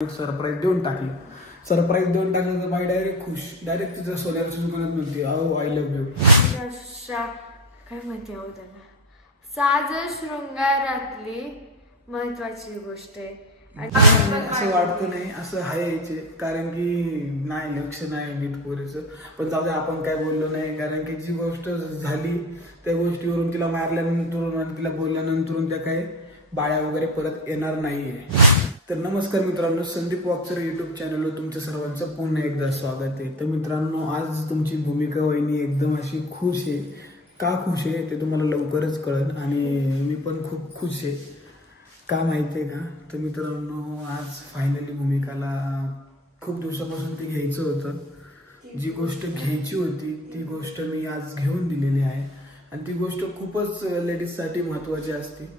Surprise देऊन टाकलं. Surprise देऊन टाकलं तर बाई डायरेक्ट खुश. डायरेक्ट तिचं सोन्याच्या दुकानात म्हणते अहो आय लव्ह यू. काय म्हणते अहो त्याला, साज शृंगारातली महत्वाची गोष्ट आहे. असं वाटतं नाही असं आहे कारण की नाही लक्ष नाही नीट पोरीचं. पण जाऊ दे आपण काय बोललो नाही कारण की जी गोष्ट झाली त्या गोष्टीवरून तिला मारल्यानंतर आणि तिला बोलल्यानंतर त्या काही बाळ्या वगैरे परत येणार नाहीये. तर नमस्कार मित्रांनो, संदीप वाकचर युट्यूब चॅनलवर तुमच्या सर्वांचं पुन्हा एकदा स्वागत आहे. तर मित्रांनो, आज तुमची भूमिका वहिनी एकदम अशी खुश आहे. का खुश आहे ते तुम्हाला लवकरच कळेल आणि मी पण खूप खुश आहे. का माहिती आहे का? तर मित्रांनो, आज फायनली भूमिकाला खूप दिवसापासून ते घ्यायचं होतं. जी गोष्ट घ्यायची होती ती गोष्ट मी आज घेऊन दिलेली आहे आणि ती गोष्ट खूपच लेडीजसाठी महत्त्वाची असते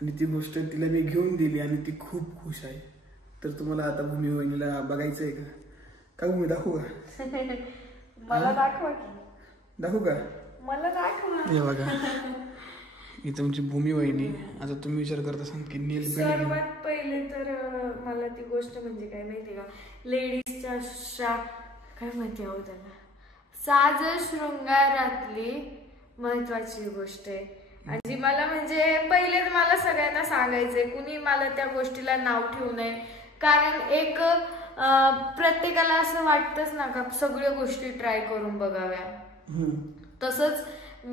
आणि ती गोष्ट तिला मी घेऊन दिली आणि ती खूप खुश आहे. तर तुम्हाला आता भूमी वहिनीला बघायचं आहे का भूमी? दाखवू का? मला दाखवा. दाखवू का? मला दाखवा. हे बघा, ही तुमची भूमी वहिनी. आता तुम्ही विचार करत असाल की नेल पेंट. सर्वात पहिले तर मला ती गोष्ट म्हणजे काय माहिती का, लेडीजच्या काय म्हणते अहो त्याला, साज शृंगारातली महत्वाची गोष्ट आहे. आणि मला म्हणजे पहिले मला सगळ्यांना सांगायचंय, कुणी मला त्या गोष्टीला नाव ठेवू नये. कारण एक प्रत्येकाला असं वाटतच ना का सगळ्या गोष्टी ट्राय करून बघाव्या. तसंच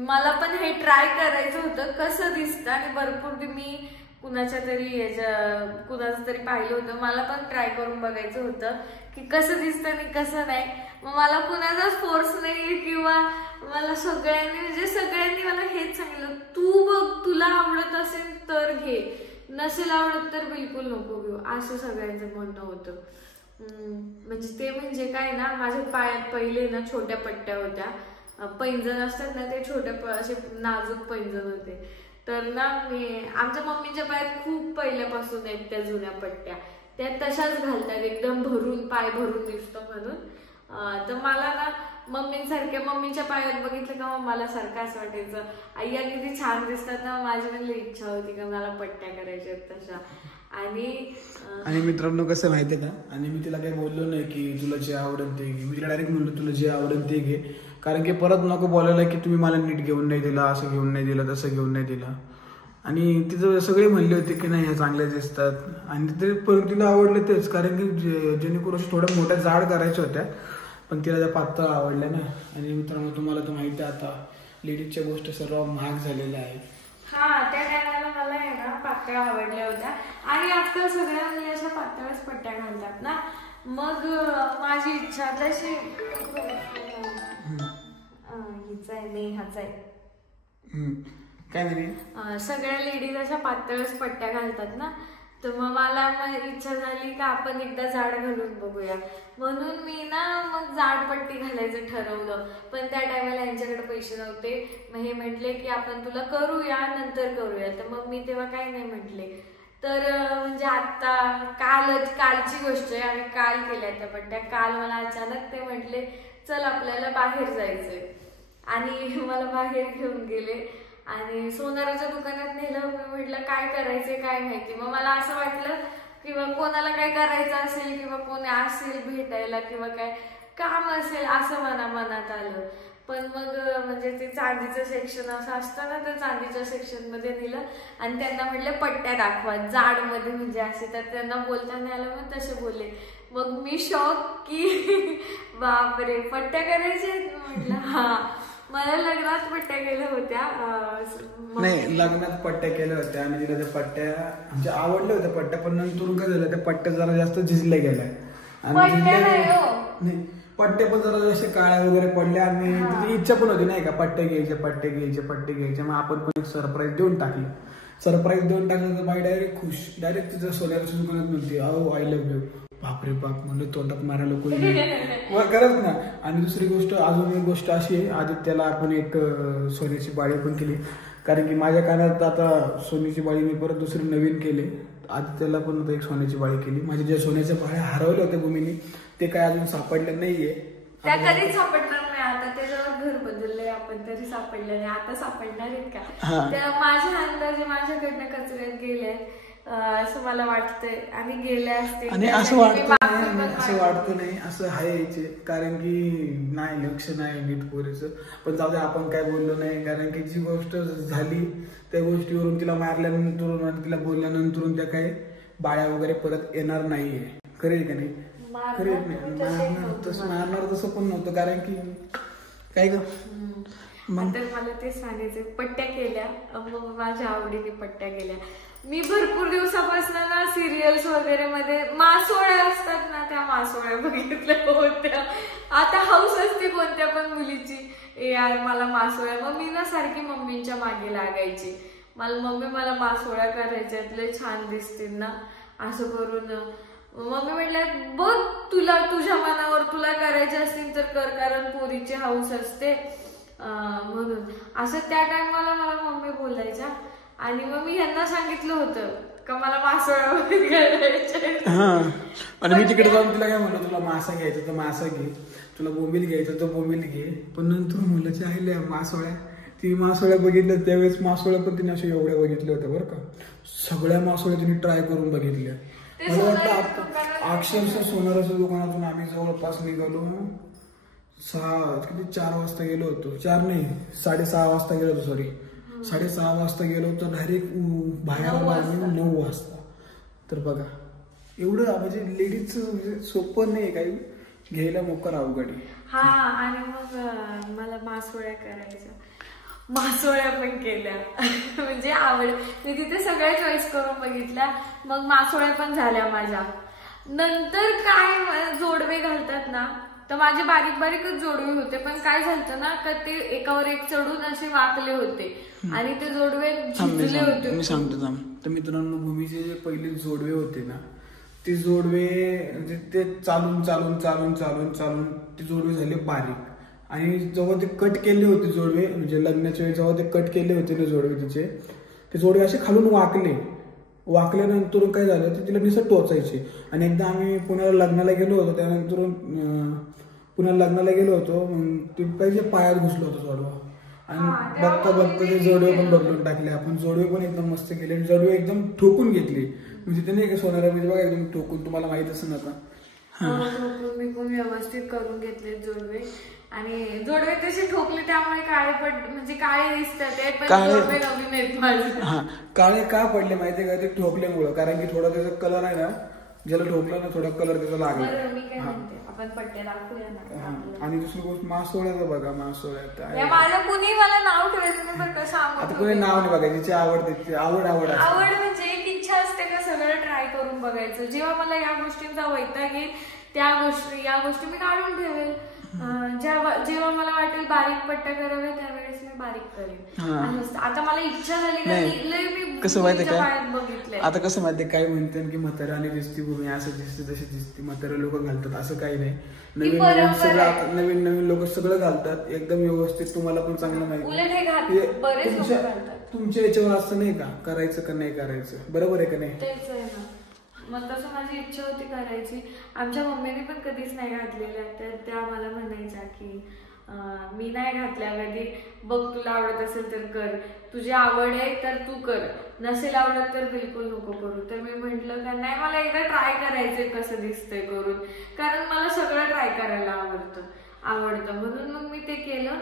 मला पण हे ट्राय करायचं होतं कसं दिसतं आणि भरपूर मी कुणाचं तरी पाहिलं होतं. मला पण ट्राय करून बघायचं होतं की कसं दिसतं आणि कसं नाही. मग मला कुणाचाच फोर्स नाही किंवा मला सगळ्यांनी मला हेच सांगितलं, तू बघ तुला आवडत असेल तर घे, नसेल आवडत तर बिलकुल नको घेऊ, असं सगळ्यांचं म्हणणं होतं. म्हणजे काय ना, माझ्या पायात पहिले ना छोट्या पट्ट्या होत्या, पैंजण असतात ना ते छोटे असे नाजूक पैंजण होते. तर ना आमच्या मम्मीच्या पायात खूप पहिल्यापासून आहेत त्या जुन्या पट्ट्या, त्या तशाच घालतात एकदम भरून, पाय भरून दिसतो म्हणून. तर मला ना मम्मीच्या पायात बघितलं का मग मला सारखं असं वाटायचं, आय्या किती छान दिसतात ना. माझी म्हणजे इच्छा होती का मला पट्ट्या करायच्या तशा. आणि मित्रांनो कसं माहितीये का, आणि मी तिला काही बोललो नाही की तुला जे आवडेल ते घे. मी तिला डायरेक्ट म्हणलो तुला जे आवडेल ते घे, कारण की परत नको बोलायला की तुम्ही मला नीट घेऊन नाही दिला, असं घेऊन नाही दिलं, तसं घेऊन नाही दिलं. आणि तिथं सगळे म्हणले होते की नाही ह्या चांगल्या दिसतात आणि ते परत तिला आवडले तेच, कारण की जेणेकरून थोड्या मोठ्या जाड करायच्या होत्या पण तिला त्या पातळ आवडल्या ना. आणि मित्रांनो, तुम्हाला तर माहिती आहे आता लेडीजच्या गोष्टी सर्व महाग झालेल्या आहेत. हा, त्या टायमाला मला आहे ना पातळ आवडल्या होत्या आणि आजकाल सगळ्या मुली अशा पातळच पट्ट्या घालतात ना. मग माझी इच्छा तशी हिचा आहे, नेहाचा आहे. काय नाही, सगळ्या लेडीज अशा पातळच पट्ट्या घालतात ना. तर मग मला इच्छा झाली का आपण एकदा जाड घालून बघूया, म्हणून मी ना मग जाड पट्टी घालायचं ठरवलं. पण त्या टायमाला यांच्याकडे पैसे नव्हते. मग हे म्हटले की आपण तुला करूया, नंतर करूया. तर मग मी तेव्हा काही नाही म्हटले. तर म्हणजे आता कालची गोष्ट आहे, आम्ही काल केल्या त्या पट्ट्या. काल मला अचानक ते म्हटले चल आपल्याला बाहेर जायचंय आणि मला बाहेर घेऊन गेले आणि सोनाराच्या दुकानात नेलं. मी म्हटलं काय करायचंय काय माहिती. मग मला असं वाटलं किंवा कोणाला काय करायचं असेल किंवा कोणी असेल भेटायला किंवा काय काम असेल असं मनात आलं. पण मग म्हणजे ते चांदीचं सेक्शन असं असतं ना, तर चांदीच्या सेक्शन मध्ये नेलं आणि त्यांना म्हटलं पट्ट्या दाखवा जाड मध्ये म्हणजे असे. तर त्यांना बोलता नाही आलं, मग तसे बोलले. मग मी शॉक की बापरे पट्ट्या करायचे. म्हटलं हा, मला लग्नात पट्ट्या केल्या होत्या. नाही, लग्नात पट्ट्या केल्या होत्या आणि तिला त्या पट्ट्या म्हणजे आवडल्या होत्या पट्ट्या. पण नंतर काय झालं, त्या पट्ट्या जरा जास्त झिजल्या गेल्या आणि पट्ट्या पण जरा जसे काळ्या वगैरे पडल्या आणि तिची इच्छा पण होती नाही का पट्ट्या घ्यायचे. मग आपण पण एक सरप्राईज देऊन टाकलं. सरप्राईज देऊन टाकलं तर बाई डायरेक्ट खुश. डायरेक्ट तिचं सोन्याच्या दुकानात म्हणते अहो आय लव्ह यू. बापरे बाप म्हणलं, तोंडात मारायला कोणी करत ना. आणि दुसरी गोष्ट, अजून एक गोष्ट अशी आहे, आदित्याला आपण एक सोन्याची बाळी पण केली. कारण की माझ्या कानात आता सोन्याची बाळी मी परत दुसरी नवीन केली. आदित्याला पण एक सोन्याची बाळी केली. माझ्या ज्या सोन्याच्या बाळ्या हरवल्या होत्या भूमीने ते काय अजून सापडले नाहीये. त्या कधीच सापडणार नाही. आता त्याच्यावर घर बदललंय आपण तरी सापडलं नाही. आता सापडणार आहेत का? त्या माझ्या अंदाजे माझ्याकडनं कचऱ्यात गेले. असं मला वाटतंय. आणि गेले असते आणि असं वाटतं नाही असं आहे, कारण की नाही लक्ष नाही नीट पोरीचं. पण जाऊ दे, आपण काय बोललो नाही, कारण की जी गोष्ट झाली त्या गोष्टीवरून तिला मारल्यानंतर आणि तिला बोलल्यानंतर त्या काही बाळ्या वगैरे परत येणार नाहीये. खरे का नाही? खरे मारणार तसं पण नव्हतं, कारण की काय ग तर मला ते सांगायचं. पट्ट्या केल्या, मग माझ्या आवडीने पट्ट्या केल्या. मी भरपूर दिवसापासून ना सिरियल्स वगैरे मध्ये मासोळ्या असतात ना, त्या मासोळ्या बघितल्या होत्या. आता हाऊस असते कोणत्या पण मुलीची, यार मला मासोळ्या. मग मी ना सारखी मम्मींच्या मागे लागायची. मम्मी मला मासोळ्या करायच्यात, लय छान दिसतील ना असं करून. मम्मी म्हटलं बघ, तुला तुझ्या मनावर तुला करायचे असतील तर कर, कारण पोरीची हाऊस असते म्हणून. असं त्या टायमाला मला मम्मी बोलायच्या. आणि मग मी ह्यांना सांगितलं होतं का मला मासोळ्या वगैरे करायच्या. आणि मी तिकडे जाऊन तिला काय म्हणलं, तुला मासा घ्यायचा तर मासा घे, तुला बोंबील घ्यायचं तर बोंबील घे. पण नंतर मुलाची आईल्या मासोळ्या, ती मासोळ्या बघितल्या त्यावेळेस मासोळ्या पण तिने अशा एवढ्या बघितल्या होत्या बरं का. सगळ्या मासोळ्या तिने ट्राय करून बघितल्या. मला वाटतं अक्षरशः सोनाराच्या दुकानातून आम्ही जवळपास निघालो 4 वाजता गेलो होतो. 4 नाही 6:30 वाजता गेलो होतो. सॉरी 6:30 वाजता गेलो तर डायरेक्ट बाहेर आलो 9 वाजता. तर बघा एवढं म्हणजे लेडीजचं म्हणजे सोपं नाही काही घ्यायला मोकर अवघड. हा. आणि मग मला मासोळ्या करायच्या, मासोळ्या पण केल्या. म्हणजे आवड, मी तिथे सगळ्या चॉईस करून बघितल्या. मग मासोळ्या पण झाल्या माझ्या. नंतर काय जोडवे घालतात ना, तर माझे बारीक बारीकच जोडवे होते. पण काय झालं ना का ते एकावर एक चढून असे वाकले होते आणि ते जोडवे झुजले होते. मी सांगतो तर मित्रांनो, भूमीचे जे पहिले जोडवे होते ना, ते जोडवे म्हणजे ते चालून चालून चालून चालून चालून ते जोडवे झाले बारीक. आणि जेव्हा ते कट केले होते जोडवे, म्हणजे लग्नाच्या वेळी जेव्हा ते कट केले होते ना जोडवे तिचे, ते जोडवे असे खालून वाकल्यानंतर काय झालं ते तिला नुसतं टोचायचे. आणि एकदा आम्ही पुण्याला लग्नाला गेलो होतो, त्यानंतर पुण्याला लग्नाला गेलो होतो, ते पाहिजे पायात घुसलो होतो जोडवा. आणि बघता बघता ते जोडवे पण बदलून टाकले आपण. जोडवे पण एकदम मस्त केले आणि जोडवे एकदम ठोकून घेतले. म्हणजे ते नाही का सोनारा म्हणजे बघा एकदम ठोकून, तुम्हाला माहित असं नका. मी पण व्यवस्थित करून घेतले जोडवे. आणि जोडवे तसे ठोकले त्यामुळे काळे म्हणजे काळे दिसतात. जोडवे नवीन आहेत माझे. काळे का पडले माहितीये का? ते ठोकल्यामुळं. कारण की थोडा त्याचा कलर आहे ना, ज्याला ठोकला ना थोडा कलर त्याचा लागला. मी काय म्हणते, आपण पट्ट्या दाखवूया ना. आणि दुसरी गोष्ट मासोळ्याचं बघा. मासोळ्यात माझं कुणी मला नाव ठेवायचं नाही बरं. कसं आता कुणी नाव नाही बघायचं, तिची आवड आवड म्हणजे एक इच्छा असते का सगळं ट्राय करून बघायचं. जेव्हा मला या गोष्टींचा वैताग येईल या गोष्टी मी काढून ठेवेल. जेव्हा मला वाटेल बारीक पट्ट्या कराव्या त्यावेळेस मी बारीक करेन. आता मला इच्छा झाली मी कसं माहितीये का, बघितलंय. आता कसं माहितीये काय म्हणतात की म्हाताराने दिसती भूमी असं दिसते तशी दिसते, म्हातारे लोक घालतात असं काही नाही. नवीन नवीन लोक सगळं घालतात एकदम व्यवस्थित. तुम्हाला पण चांगलं माहिती तुमच्या याच्यावर असं नाही का करायचं का नाही करायचं, बरोबर आहे का नाही? तेच आहे ना. मग तसं माझी इच्छा होती करायची. आमच्या मम्मीने पण कधीच नाही घातलेल्या, तर त्या मला म्हणायच्या की मी नाही घातल्या कधी, बघ तुला आवडत असेल तर कर, तुझी आवड आहे तर तू कर, नसेल आवडत तर बिलकुल नको करू. तर मी म्हंटल का नाही, मला एकदा ट्राय करायचंय कसं दिसतंय करून, कारण मला सगळं ट्राय करायला आवडतं म्हणून मग मी ते केलं.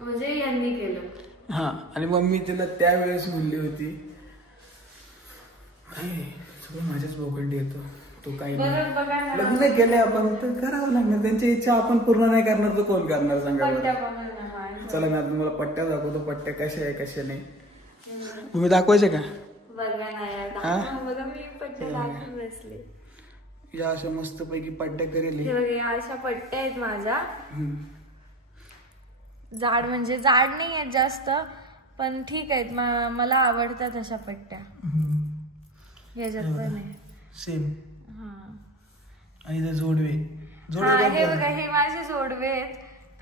म्हणजे यांनी केलं. आणि मम्मी तिला त्यावेळेस म्हणली होती सगळं माझ्याच बोकंडी येतो, तो काही नाही, लग्न केलंय आपण तर करावं लागणार. त्यांची इच्छा आपण पूर्ण नाही करणार तर कोण करणार सांगा. चला मी आता तुम्हाला पट्ट्या दाखवतो, पट्ट्या कशा आहे कशा नाही. तुम्ही दाखवायचे का? या अशा मस्त पैकी पट्ट्या करेल. अशा पट्ट्या आहेत माझ्या. जाड म्हणजे जाड नाही आहेत जास्त, पण ठीक आहेत, मला आवडतात अशा पट्ट्या. याच्यात पण आहे सेम. आणि ते जोडवे हे बघा, हे माझे जोडवे आहेत.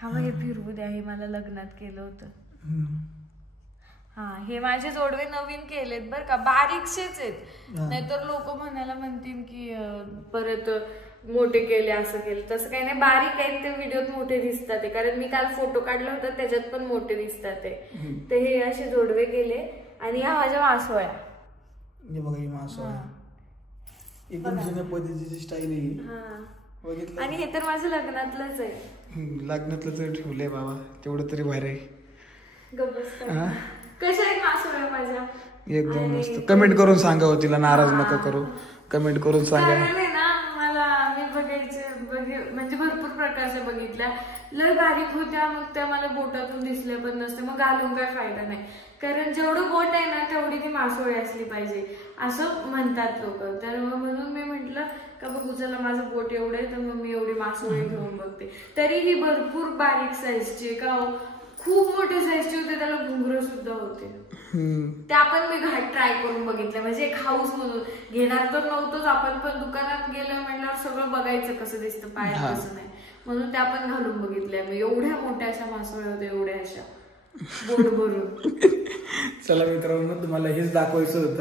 हे फिरवू द्या, हे मला लग्नात केलं होतं. हे माझे जोडवे नवीन केलेत बरं का, बारीकशेच आहेत. नाहीतर लोक म्हणायला म्हणतील की परत मोठे केले, असं केलं. तसं काही नाही, बारीक आहेत ते व्हिडिओत मोठे दिसतात. कारण मी काल फोटो काढला होता त्याच्यात पण मोठे दिसतात. तर हे असे जोडवे केले. आणि ह्या माझ्या मासोळ्या. हे बघा ही मासोळ्या एकदम जुन्या पद्धतीची स्टाईल आहे ही. बघितलं आणि हे तर माझं लग्नातलंच आहे. लग्नातलं तर ठेवलंय बाबा, तेवढं तरी भारी आहे. कशा आहेत मासोळ्या माझ्या? एकदम मस्त. कमेंट करून सांगा हो, तिला नाराज नका करू, कमेंट करून सांगा. मला मी म्हणजे भरपूर प्रकारच्या बघितल्या, लय बारीक होत्या, मग त्या मला बोटातून दिसल्या पण नसते, मग घालून काय फायदा नाही. कारण जेवढं बोट आहे ना तेवढी ती मासोळी असली पाहिजे असं म्हणतात लोक. तर म्हणून मी म्हंटल का बघू चला माझं बोट एवढं आहे तर मग मी एवढी मासोळी घेऊन बघते. तरी ही भरपूर बारीक साईजची का खूप मोठ्या साईजची होते, त्याला घुंगर सुद्धा होते. त्या पण मी घाट ट्राय करून बघितलं, म्हणजे एक हाऊस म्हणून. घेणार तर नव्हतंच आपण, पण दुकानात गेलं म्हटल्यावर सगळं बघायचं कसं दिसतं, पायात कसं नाही, म्हणून त्या पण घालून बघितल्या मी. एवढ्या मोठ्या अशा मासोळ्या होत्या, एवढ्या अशा बोट भरून. चला मित्रांनो, तुम्हाला हेच दाखवायचं होतं.